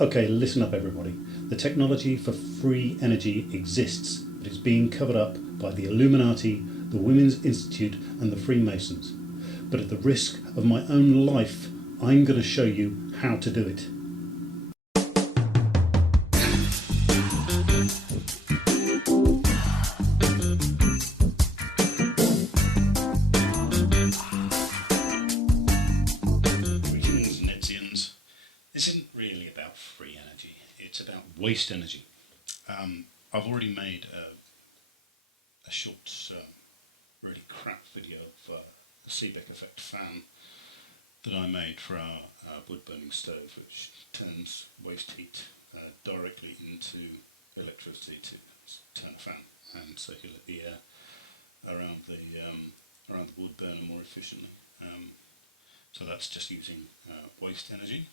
Okay, listen up everybody. The technology for free energy exists, but it's being covered up by the Illuminati, the Women's Institute and the Freemasons. But at the risk of my own life, I'm going to show you how to do it. Greetings, Netzians. This isn't really about free energy, it's about waste energy. I've already made a short, really crap video of a Seebeck effect fan that I made for our wood burning stove, which turns waste heat directly into electricity to turn a fan and circulate the air around the wood burner more efficiently. So that's just using waste energy.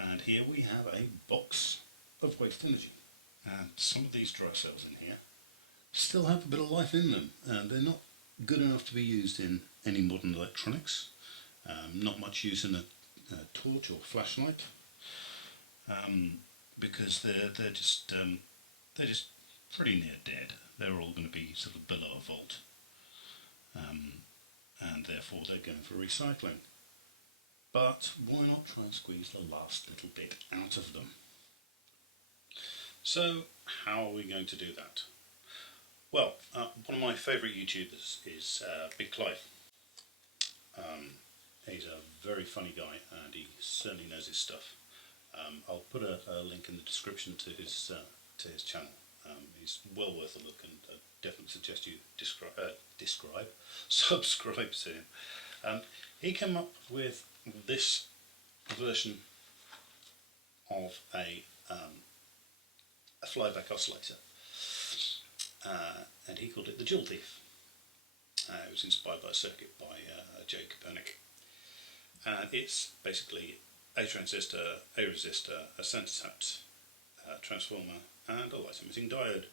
And here we have a box of waste energy. And some of these dry cells in here still have a bit of life in them, and they're not good enough to be used in any modern electronics. Not much use in a torch or flashlight, because they're just pretty near dead. They're all going to be sort of below a volt, and therefore they're going for recycling. But why not try and squeeze the last little bit out of them? So how are we going to do that? Well, one of my favourite YouTubers is Big Clive. He's a very funny guy and he certainly knows his stuff. I'll put a link in the description to his channel. He's well worth a look, and I definitely suggest you subscribe to him. He came up with this version of a flyback oscillator, and he called it the Joule Thief. It was inspired by a circuit by J. Copernic, and it's basically a transistor, a resistor, a center tapped transformer and a light emitting diode,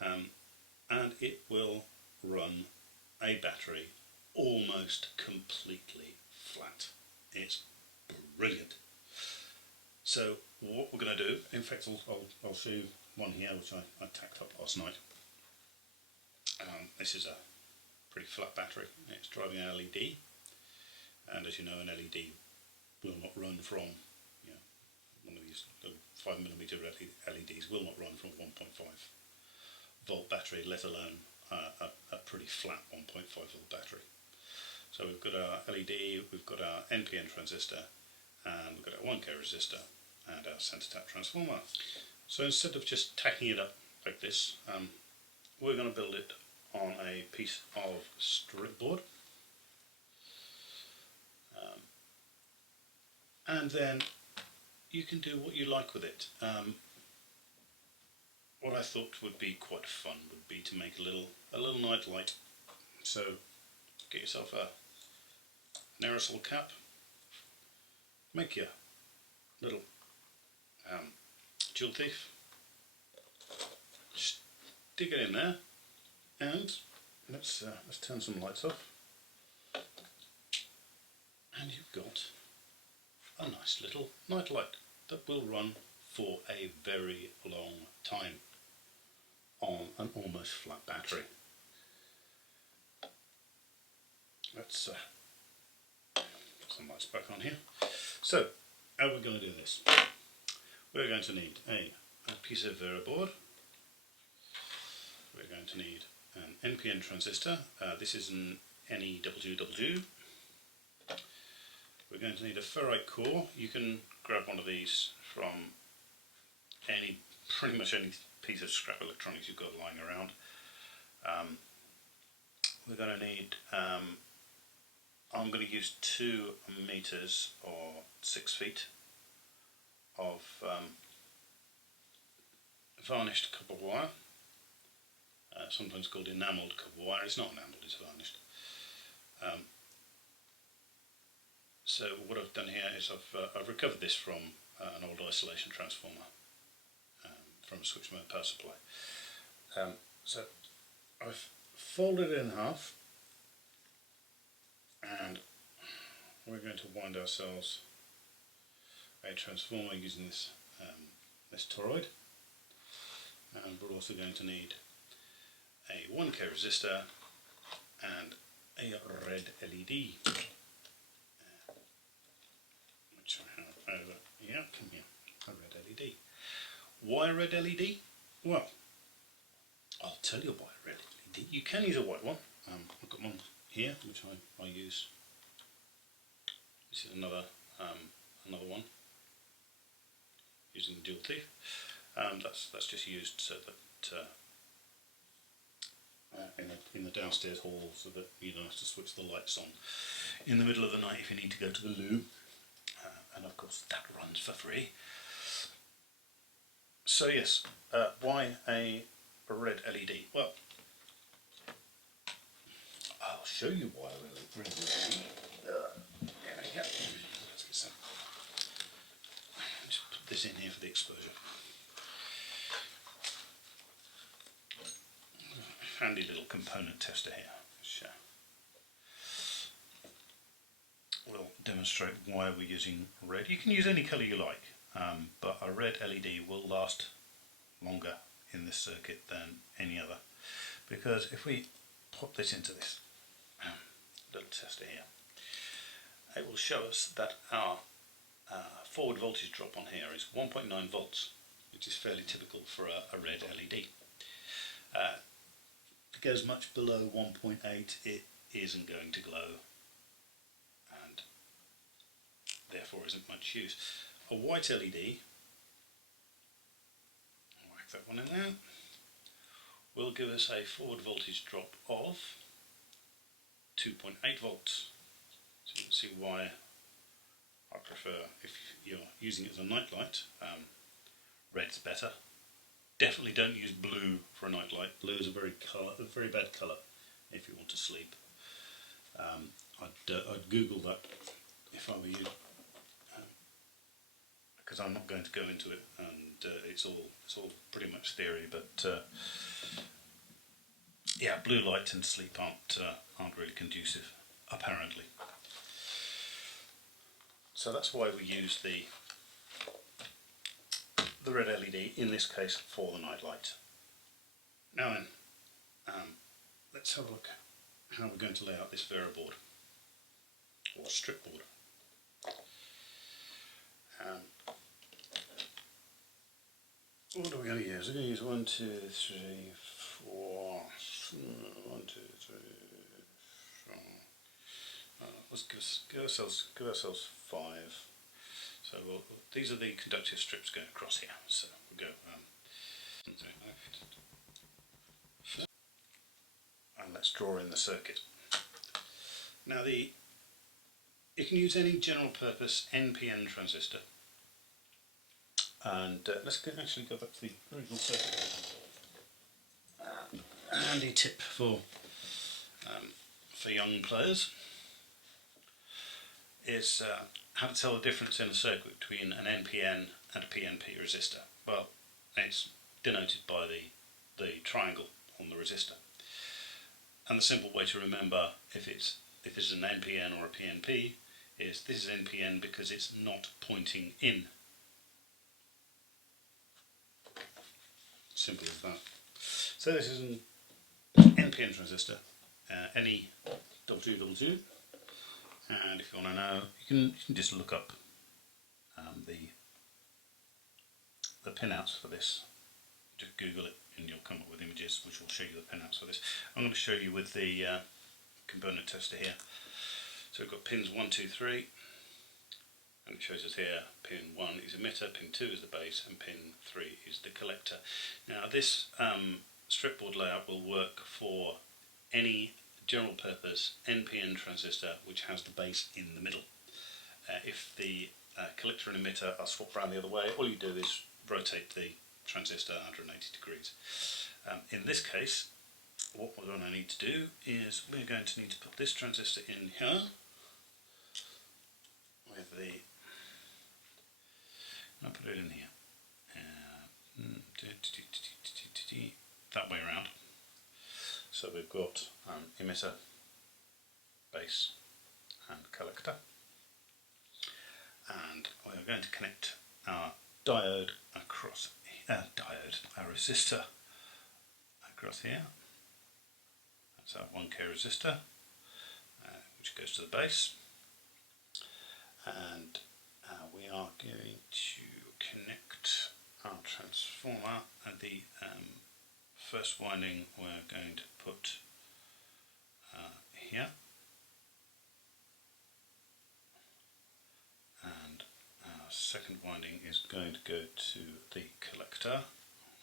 and it will run a battery almost completely flat. It's brilliant. So what we're going to do, in fact I'll show you one here which I tacked up last night. This is a pretty flat battery. It's driving an LED, and as you know, an LED will not run from, one of these 5mm LEDs will not run from 1.5 volt battery, let alone a pretty flat 1.5 volt battery. So we've got our LED, we've got our NPN transistor, and we've got our 1K resistor and our center tap transformer. So instead of just tacking it up like this, we're going to build it on a piece of strip board, and then you can do what you like with it. What I thought would be quite fun would be to make a little nightlight. So get yourself an aerosol cap, make your little Joule Thief, stick it in there, and let's turn some lights off, and you've got a nice little nightlight that will run for a very long time on an almost flat battery. Let's put some lights back on here. So how are we going to do this? We're going to need a piece of board. We're going to need an NPN transistor. This is an NE222. We're going to need a ferrite core. You can grab one of these from pretty much any piece of scrap electronics you've got lying around. We're going to need, I'm going to use 2 meters or 6 feet of varnished copper wire, sometimes called enamelled copper wire. It's not enamelled, it's varnished. So what I've done here is I've recovered this from an old isolation transformer from a switch mode power supply. So I've folded it in half, and we're going to wind ourselves a transformer using this this toroid, and we're also going to need a 1K resistor and a red LED, which I have over here. Come here, a red LED. Why a red LED? Well, I'll tell you why a red LED. You can use a white one. I've got one here which I use. This is another one using Joule Thief. That's just used so that in the downstairs hall, so that you don't have to switch the lights on in the middle of the night if you need to go to the loo, and of course that runs for free. So yes, why a red LED? Well, I'll show you why a red LED. There we go. Let's get some. Just put this in here for the exposure. Handy little component tester here, which will demonstrate why we're using red. You can use any colour you like, but a red LED will last longer in this circuit than any other, because if we pop this into this little tester here, it will show us that our forward voltage drop on here is 1.9 volts, which is fairly typical for a red LED. If it goes much below 1.8, it isn't going to glow, and therefore isn't much use. A white LED, whack that one in there, will give us a forward voltage drop of 2.8 volts. So you can see why I prefer, if you're using it as a nightlight, red's better. Definitely don't use blue for a nightlight. Blue is a very bad colour if you want to sleep. I'd Google that if I were you, because I'm not going to go into it, and it's all pretty much theory. But yeah, blue light and sleep aren't really conducive, apparently. So that's why we use the red LED in this case for the nightlight. Now then, let's have a look how we're going to lay out this Vera board, or strip board. What are we going to use? We're going to use 1, 2, 3, 4, 1, 2, 3, 4. Let's give ourselves 5. So these are the conductive strips going across here. So we'll go. And let's draw in the circuit. Now you can use any general purpose NPN transistor. And let's actually go back to the original circuit. A handy tip for young players is how to tell the difference in a circuit between an NPN and a PNP resistor. Well, it's denoted by the triangle on the resistor. And the simple way to remember if it's an NPN or a PNP is this is NPN because it's not pointing in. Simple as that. So this is an NPN transistor, NE02-E02. And if you want to know, you can just look up the pinouts for this. Just Google it and you'll come up with images which will show you the pinouts for this. I'm going to show you with the component tester here. So we've got pins 1, 2, 3, and it shows us here pin 1 is emitter, pin 2 is the base, and pin 3 is the collector. Now this strip board layout will work for any general purpose NPN transistor which has the base in the middle. If the collector and emitter are swapped around the other way, all you do is rotate the transistor 180 degrees. In this case, what we're going to need to do is we're going to need to put this transistor in here with the, I'll put it in here, that way around. So we've got emitter, base and collector, and we are going to connect our diode across our resistor across here. That's our 1K resistor, which goes to the base, and we are going to connect our transformer at the first winding. We're going to put here, and our second winding is going to go to the collector,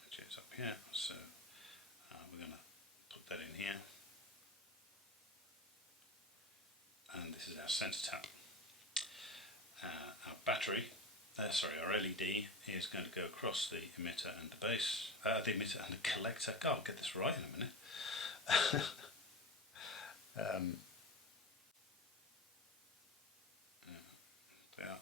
which is up here. So we're going to put that in here, and this is our centre tap. Our battery, our LED is going to go across the emitter and the base, the emitter and the collector. God, I'll get this right in a minute. There.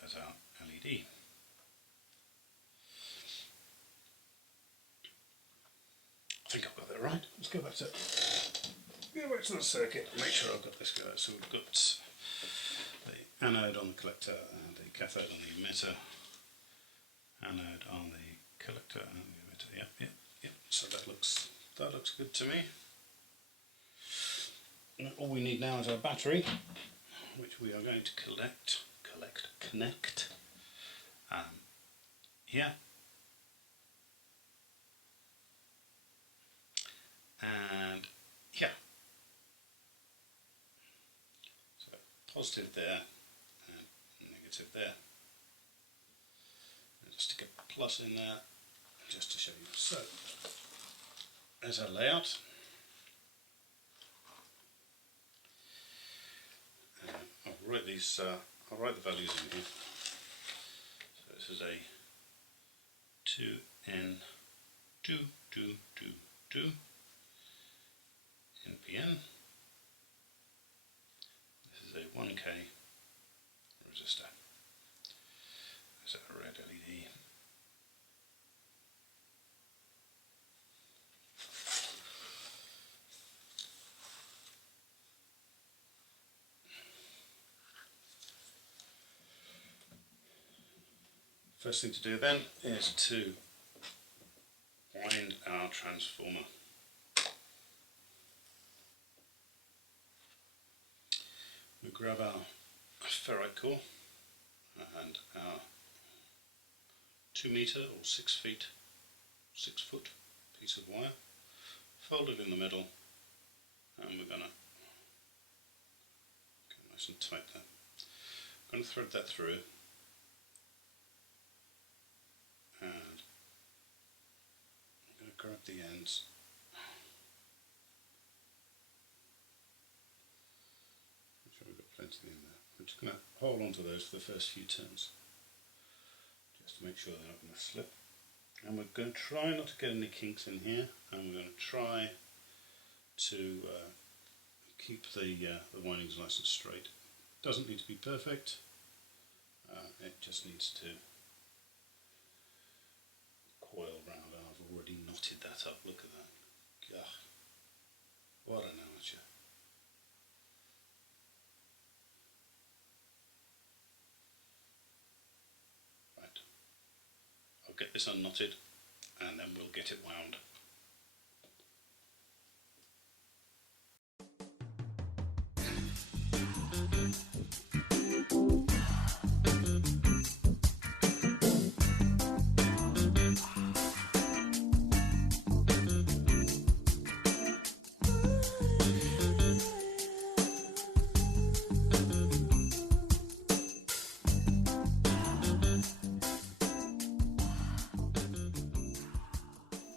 There's our LED. I think I've got that right. Let's go back to the circuit and make sure I've got this go. So we've got the anode on the collector and the cathode on the emitter. Anode on the collector and the emitter. Yep. So that looks good to me. And all we need now is our battery, which we are going to connect here. And here. So positive there and negative there. And just to get the plus in there, just to show you. So there's our layout. I'll write the values in here. So this is a 2N2 NPN. This is a 1K resistor. There's a red LED. First thing to do then is to wind our transformer. We grab our ferrite core and our 2 metre or 6 foot piece of wire, fold it in the middle, and we're going to get nice and tight there. I'm going to thread that through, and I'm going to grab the ends. Make sure we've got plenty in there. I'm just going to hold on to those for the first few turns, just to make sure they're not going to slip. And we're going to try not to get any kinks in here, and we're going to try to keep the windings nice and straight. Doesn't need to be perfect, it just needs to coil round. I've already knotted that up, look at that. Gah, what an amateur. Right, I'll get this unknotted and then we'll get it wound.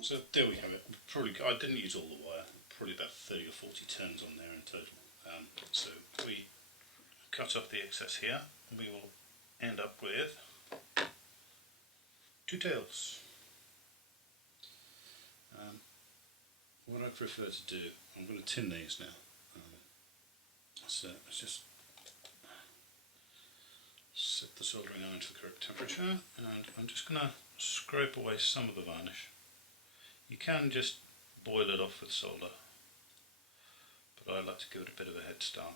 So there we have it. I didn't use all the wire, probably about 30 or 40 turns on there in total. So if we cut off the excess here, we will end up with 2 tails. What I prefer to do, I'm going to tin these now. So let's just set the soldering iron to the correct temperature, and I'm just going to scrape away some of the varnish. You can just boil it off with solder, I like to give it a bit of a head start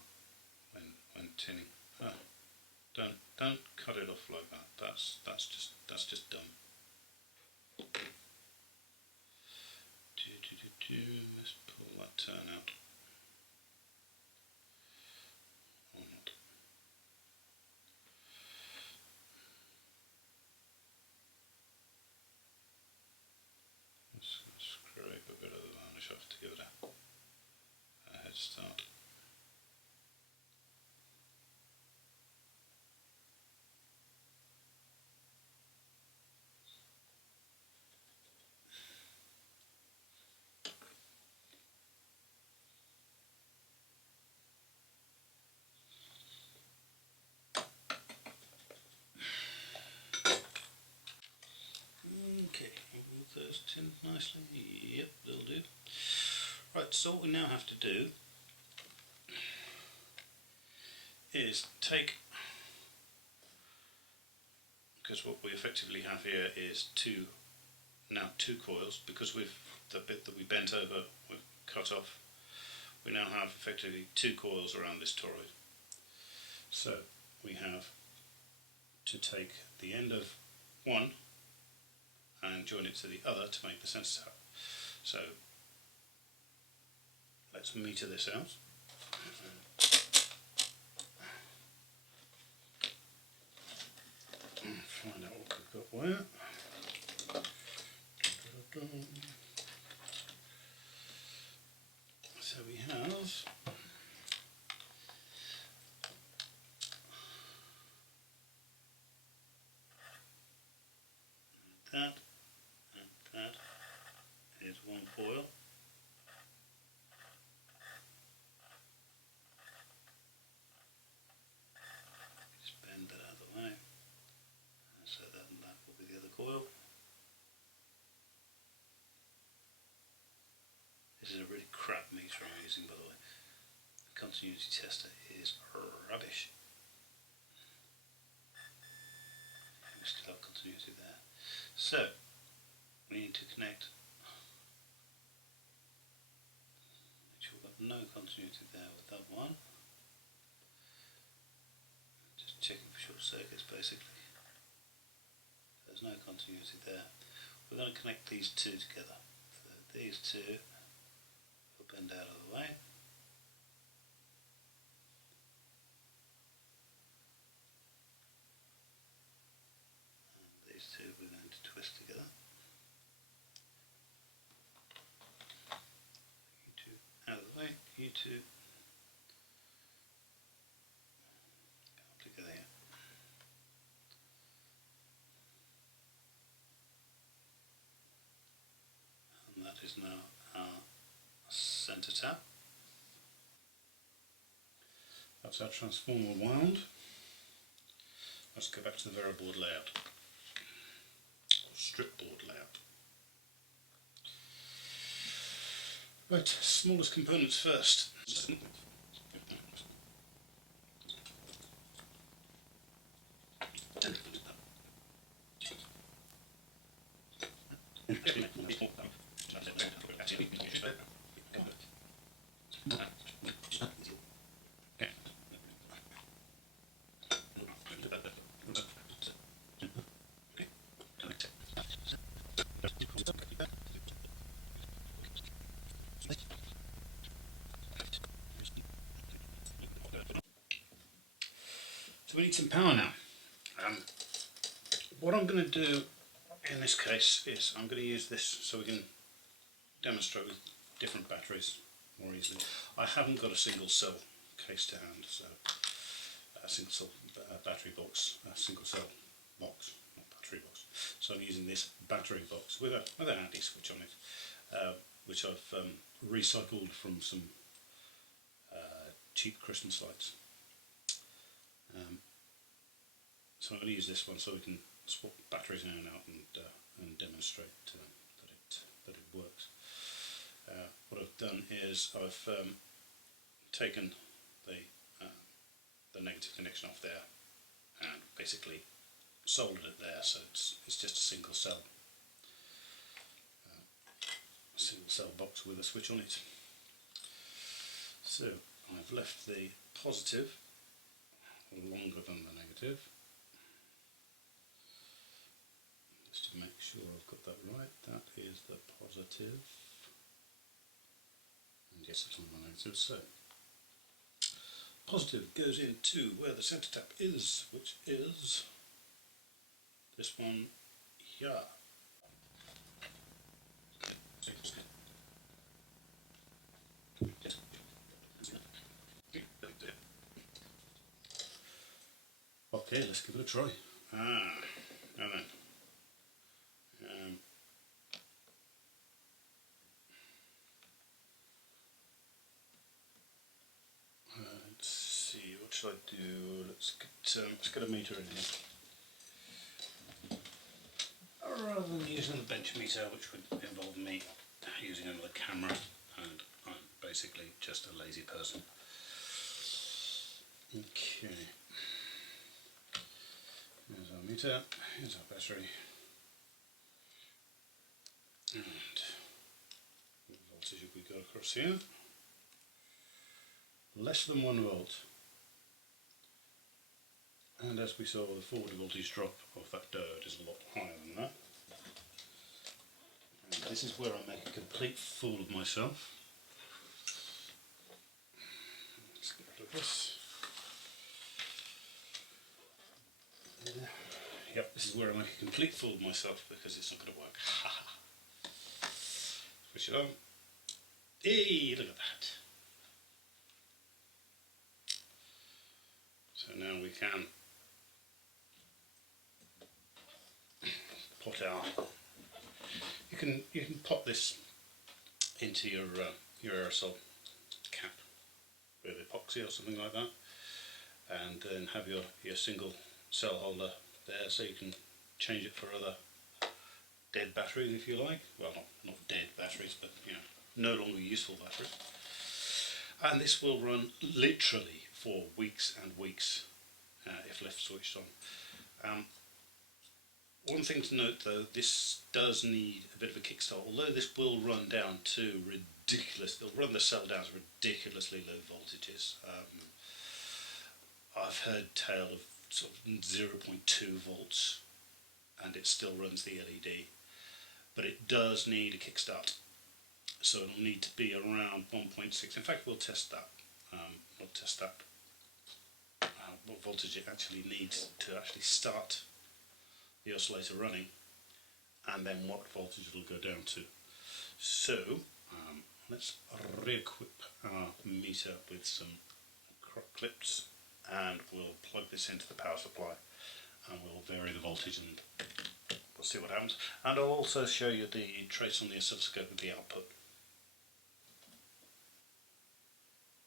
when tinning. Don't cut it off like that. That's just dumb. Let's pull that turn out. Or not. Let's scrape a bit of the varnish off to give it a head start. Okay, move those tin nicely. Yep, they'll do. Right, so what we now have to do is take, because what we effectively have here is two coils, because the bit that we bent over, we've cut off. We now have effectively two coils around this toroid. So we have to take the end of one and join it to the other to make the sensor tap. So let's meter this out. Find out what we've got where. So we have that, and that is one coil. Just bend that out of the way. So that and that will be the other coil. This is a really crap meter I'm using, by the way. The continuity tester is rubbish. We still have continuity there. So we need to connect. Make sure we've got no continuity there with that one. Just checking for short circuits basically. There's no continuity there. We're going to connect these two together. So these two will bend out of the way. And these two we're going to twist together. You two out of the way, you two come together here. And that is now our centre tap. That's our transformer wound. Let's go back to the Vera board layout, or strip board layout. Right, smallest components first. So we need some power now. What I'm going to do in this case is I'm going to use this so we can demonstrate with different batteries more easily. I haven't got a single cell case to hand, so a single cell battery box, a single cell box, not battery box. So I'm using this battery box with a handy switch on it, which I've recycled from some cheap Christmas lights. So I'm going to use this one so we can swap batteries in and out and demonstrate that it works. What I've done is I've taken the negative connection off there and basically soldered it there, so it's just a single cell box with a switch on it. So I've left the positive longer than the negative, just to make sure I've got that right. That is the positive, and yes, it's on the negative. So positive goes into where the centre tap is, which is this one here. Okay, let's give it a try. Now then. Let's see, what should I do? Let's get a meter in here. Rather than using the bench meter, which would involve me using another camera, and I'm basically just a lazy person. Okay. Here's our meter, here's our battery, and what voltage have we got across here? Less than 1 volt, and as we saw, the forward voltage drop of that diode is a lot higher than that. And this is where I make a complete fool of myself. Let's get rid of this. Yep, this is where I make a complete fool of myself because it's not going to work. Switch it on. Hey, look at that. So now we can put our. You can pop this into your aerosol cap with epoxy or something like that, and then have your single cell holder there, so you can change it for other dead batteries if you like. Well, not dead batteries, but no longer useful batteries. And this will run literally for weeks and weeks if left switched on. One thing to note though, this does need a bit of a kickstart. Although this will run down to it'll run the cell down to ridiculously low voltages. I've heard tale of sort of 0.2 volts, and it still runs the LED, but it does need a kickstart. So it'll need to be around 1.6. In fact, we'll test that. What voltage it actually needs to actually start the oscillator running, and then what voltage it'll go down to. So let's re-equip our meter with some crop clips, and we'll plug this into the power supply, and we'll vary the voltage, and we'll see what happens. And I'll also show you the trace on the oscilloscope of the output.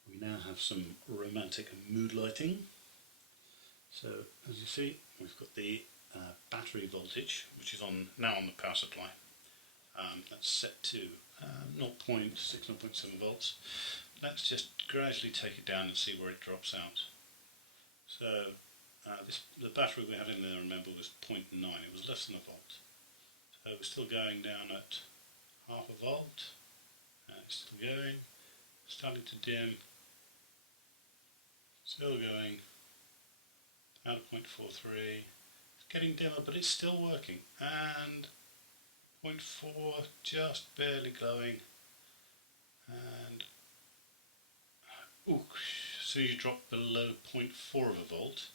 We now have some romantic mood lighting. So as you see, we've got the battery voltage, which is now on the power supply. That's set to 0.6, 0.7 volts. Let's just gradually take it down and see where it drops out. So the battery we had in there, remember, was 0.9. It was less than a volt. So we're still going down at half a volt. It's still going. Starting to dim. Still going. Out of 0.43. It's getting dimmer, but it's still working. And 0.4, just barely glowing. And as soon as you drop below 0.4 of a volt,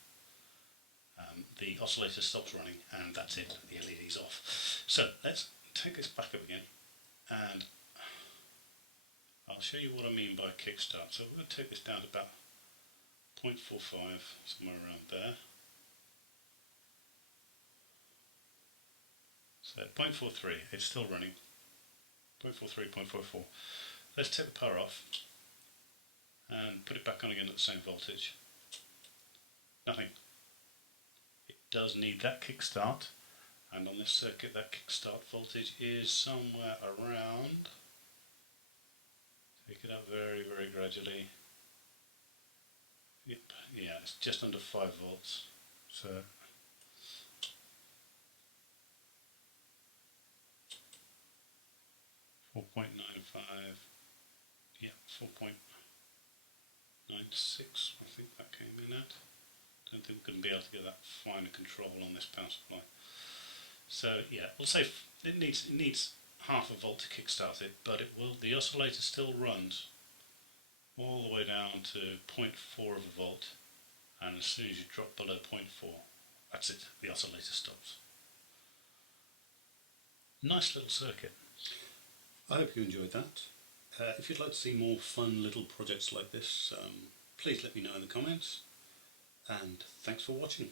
the oscillator stops running, and that's it, the LED's off. So let's take this back up again, and I'll show you what I mean by kickstart. So we're going to take this down to about 0.45, somewhere around there. So at 0.43, it's still running. 0.43, 0.44. Let's take the power off and put it back on again at the same voltage. Nothing. It does need that kickstart, and on this circuit that kickstart voltage is somewhere around, take it up very, very gradually. Yep, yeah, it's just under 5 volts. So .95, yeah, 4. 96, I think that came in at. Don't think we're going to be able to get that finer control on this power supply. So yeah, we'll say it needs half a volt to kickstart it, but it will. The oscillator still runs all the way down to 0.4 of a volt, and as soon as you drop below 0.4, that's it. The oscillator stops. Nice little circuit. I hope you enjoyed that. If you'd like to see more fun little projects like this, please let me know in the comments, and thanks for watching.